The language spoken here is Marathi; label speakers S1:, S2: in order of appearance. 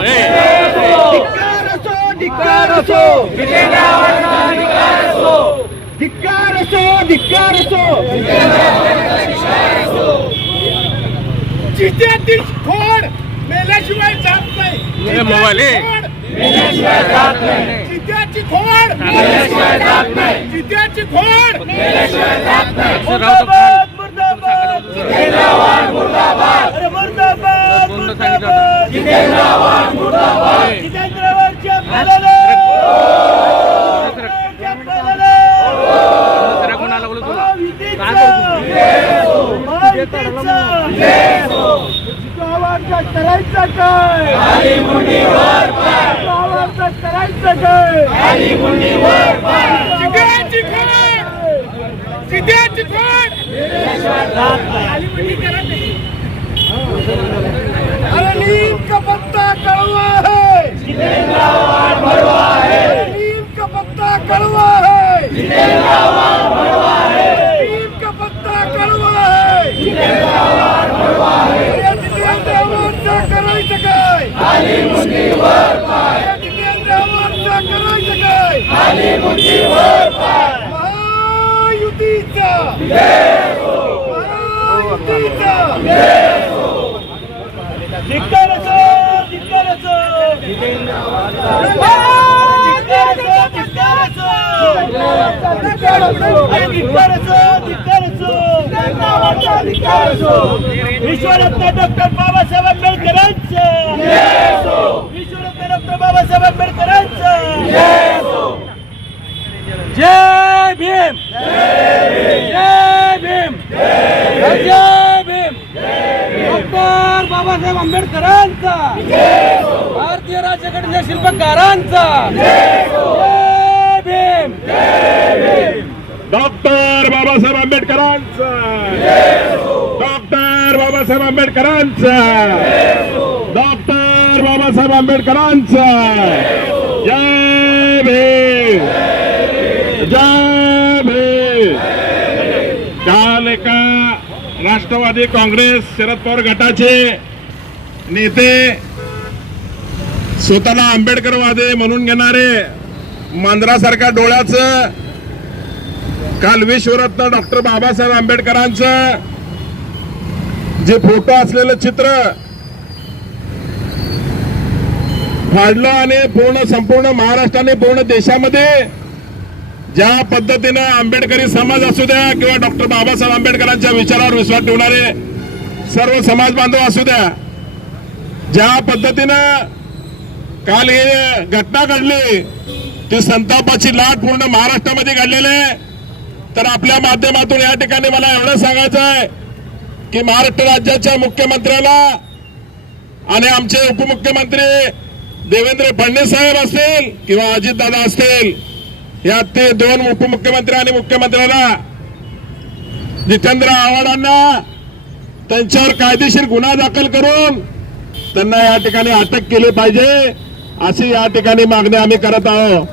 S1: धिक्कार असो धिक्कार असो धिक्कार असो
S2: चित्यातील खोड मेल्याशिवाय जात नाही.
S3: मोबाईल आहे.
S2: खोड मेल्याशिवाय जात नाही. चित्याची खोड
S1: करायचा काय? करायचा काय?
S2: नीम का पत्ता कड़वा है. नीम का पत्ता कड़वा है नीम का पत्ता कड़वा है अरे जितेंद्र अमरचा करायचं काय अरे जितेंद्र अमरचा करायचं काय महायुतीचा महायुतीचा
S1: धिक्कार असो धिक्कार असो धिक्कार असो धिक्कार असो अरे धिक्कार असो धिक्कार असो विश्वरत्न डॉक्टर बाबासाहेब आंबेडकरांचं विश्वरत्न डॉक्टर बाबासाहेब आंबेडकरांचं जय भीम जय भीम जय भीम डॉक्टर बाबासाहेब आंबेडकरांचा. भारतीय राज्यघटनेच्या शिल्पकारांचा.
S4: डॉक्टर बाबासाहेब आंबेडकरांचा. डॉक्टर बाबासाहेब आंबेडकरांचा. डॉक्टर बाबासाहेब आंबेडकरांचा. जय भीम. जय भीम. काल एका राष्ट्रवादी काँग्रेस शरद पवार गटाचे नेते स्वतःला आंबेडकरवादी म्हणून घेणारे मांजरासारख्या डोळ्याचं काल विश्वरत्न डॉक्टर बाबासाहेब आंबेडकरांचं जे फोटो असलेलं चित्र फाडलं आणि पूर्ण संपूर्ण महाराष्ट्राने पूर्ण देशामध्ये ज्या पद्धतीनं आंबेडकरी समाज असू द्या किंवा डॉक्टर बाबासाहेब आंबेडकरांच्या विचारावर विश्वास ठेवणारे सर्व समाज बांधव असू द्या ज्या पद्धतीनं काल हे घटना घडली ती संतापाची लाट पूर्ण महाराष्ट्रामध्ये घडलेली आहे. तर आपल्या माध्यमातून या ठिकाणी मला एवढं सांगायचं आहे की महाराष्ट्र राज्याच्या मुख्यमंत्र्याला आणि आमचे उपमुख्यमंत्री देवेंद्र फडणवीस साहेब असतील किंवा अजितदादा असतील या ते दोन उपमुख्यमंत्री आणि मुख्यमंत्र्याला जितेंद्र आव्हाडांना त्यांच्यावर कायदेशीर गुन्हा दाखल करून त्यांना या ठिकाणी अटक केली पाहिजे अशी या ठिकाणी मागणी आम्ही करत आहोत.